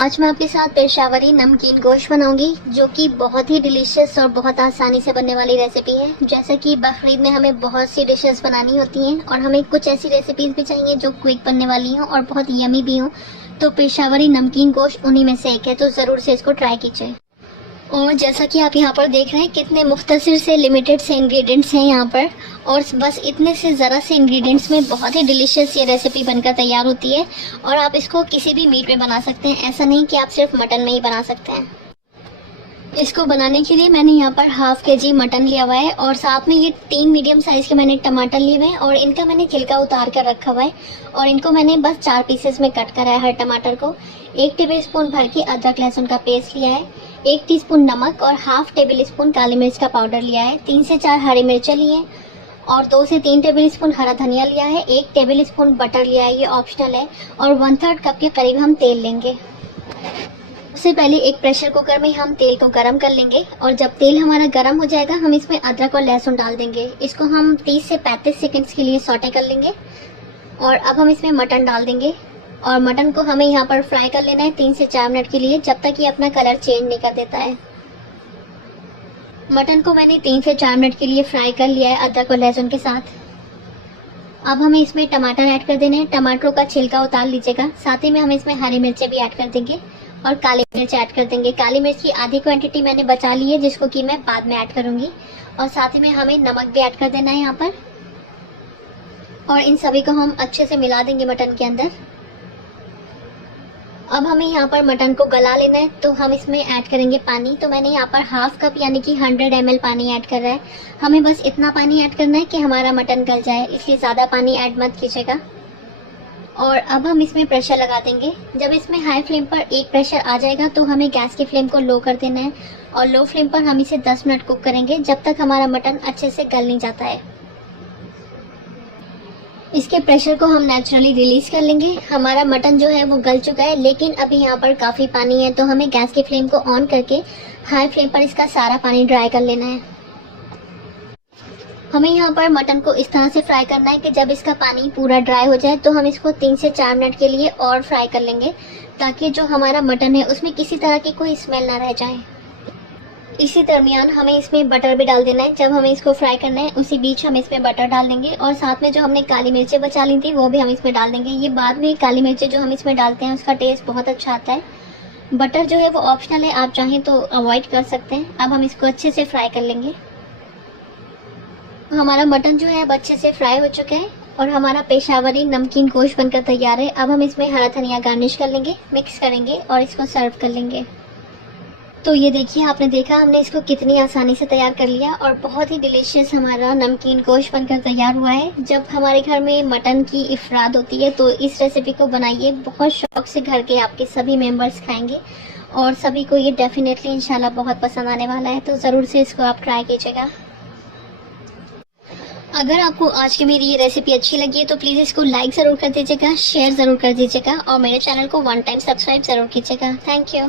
आज मैं आपके साथ पेशावरी नमकीन गोश्त बनाऊंगी, जो कि बहुत ही डिलीशियस और बहुत आसानी से बनने वाली रेसिपी है। जैसे कि बकरीद में हमें बहुत सी डिशेस बनानी होती हैं और हमें कुछ ऐसी रेसिपीज भी चाहिए जो क्विक बनने वाली हों और बहुत यमी भी हों। तो पेशावरी नमकीन गोश्त उन्हीं में से एक है, तो ज़रूर से इसको ट्राई कीजिए। और जैसा कि आप यहाँ पर देख रहे हैं, कितने मुख्तसर से लिमिटेड से इंग्रेडिएंट्स हैं यहाँ पर, और बस इतने से ज़रा से इंग्रेडिएंट्स में बहुत ही डिलीशियस ये रेसिपी बनकर तैयार होती है। और आप इसको किसी भी मीट में बना सकते हैं, ऐसा नहीं कि आप सिर्फ मटन में ही बना सकते हैं। इसको बनाने के लिए मैंने यहाँ पर हाफ kg मटन लिया हुआ है और साथ में ये 3 मीडियम साइज़ के मैंने टमाटर लिए हुए हैं और इनका मैंने छिलका उतार कर रखा हुआ है और इनको मैंने बस 4 पीसेस में कट करा है हर टमाटर को। 1 टेबलस्पून भर के अदरक लहसुन का पेस्ट लिया है, 1 टीस्पून नमक और हाफ टेबल स्पून काली मिर्च का पाउडर लिया है, 3 से 4 हरी मिर्चें लिए हैं और 2 से 3 टेबल स्पून हरा धनिया लिया है, 1 टेबल स्पून बटर लिया है, ये ऑप्शनल है, और 1/3 कप के करीब हम तेल लेंगे। उससे पहले एक प्रेशर कुकर में हम तेल को गरम कर लेंगे और जब तेल हमारा गरम हो जाएगा हम इसमें अदरक और लहसुन डाल देंगे। इसको हम 30 से 35 सेकंड्स के लिए सौटे कर लेंगे। और अब हम इसमें मटन डाल देंगे और मटन को हमें यहाँ पर फ्राई कर लेना है 3 से 4 मिनट के लिए, जब तक ये अपना कलर चेंज नहीं कर देता है। मटन को मैंने 3 से 4 मिनट के लिए फ्राई कर लिया है अदरक और लहसुन के साथ। अब हमें इसमें टमाटर ऐड कर देने हैं, टमाटरों का छिलका उतार लीजिएगा। साथ ही में हम इसमें हरी मिर्चें भी ऐड कर देंगे और काली मिर्च ऐड कर देंगे। काली मिर्च की आधी क्वांटिटी मैंने बचा ली है, जिसको कि मैं बाद में ऐड करूंगी। और साथ ही में हमें नमक भी ऐड कर देना है यहाँ पर, और इन सभी को हम अच्छे से मिला देंगे मटन के अंदर। अब हमें यहाँ पर मटन को गला लेना है, तो हम इसमें ऐड करेंगे पानी। तो मैंने यहाँ पर हाफ कप यानी कि 100 ml पानी ऐड कर रहा है। हमें बस इतना पानी ऐड करना है कि हमारा मटन गल जाए, इसलिए ज़्यादा पानी ऐड मत कीजिएगा। और अब हम इसमें प्रेशर लगा देंगे। जब इसमें हाई फ्लेम पर एक प्रेशर आ जाएगा तो हमें गैस की फ्लेम को लो कर देना है और लो फ्लेम पर हम इसे 10 मिनट कुक करेंगे, जब तक हमारा मटन अच्छे से गल नहीं जाता है। इसके प्रेशर को हम नेचुरली रिलीज कर लेंगे। हमारा मटन जो है वो गल चुका है, लेकिन अभी यहाँ पर काफ़ी पानी है, तो हमें गैस की फ्लेम को ऑन करके हाई फ्लेम पर इसका सारा पानी ड्राई कर लेना है। हमें यहाँ पर मटन को इस तरह से फ्राई करना है कि जब इसका पानी पूरा ड्राई हो जाए तो हम इसको 3 से 4 मिनट के लिए और फ्राई कर लेंगे, ताकि जो हमारा मटन है उसमें किसी तरह की कोई स्मेल ना रह जाए। इसी दरमियान हमें इसमें बटर भी डाल देना है। जब हमें इसको फ्राई करना है उसी बीच हम इसमें बटर डाल देंगे और साथ में जो हमने काली मिर्चें बचा ली थी वो भी हम इसमें डाल देंगे। ये बाद में काली मिर्चें जो हम इसमें डालते हैं उसका टेस्ट बहुत अच्छा आता है। बटर जो है वो ऑप्शनल है, आप चाहें तो अवॉइड कर सकते हैं। अब हम इसको अच्छे से फ्राई कर लेंगे। हमारा मटन जो है अब अच्छे से फ्राई हो चुका है और हमारा पेशावरी नमकीन गोश्त बनकर तैयार है। अब हम इसमें हरा धनिया गार्निश कर लेंगे, मिक्स करेंगे और इसको सर्व कर लेंगे। तो ये देखिए, आपने देखा हमने इसको कितनी आसानी से तैयार कर लिया और बहुत ही डिलीशियस हमारा नमकीन गोश्त बनकर तैयार हुआ है। जब हमारे घर में मटन की इफराद होती है तो इस रेसिपी को बनाइए, बहुत शौक से घर के आपके सभी मेंबर्स खाएंगे और सभी को ये डेफिनेटली इंशाल्लाह बहुत पसंद आने वाला है। तो ज़रूर से इसको आप ट्राई कीजिएगा। अगर आपको आज की मेरी ये रेसिपी अच्छी लगी है तो प्लीज़ इसको लाइक ज़रूर कर दीजिएगा, शेयर ज़रूर कर दीजिएगा और मेरे चैनल को 1 टाइम सब्सक्राइब ज़रूर कीजिएगा। Thank you.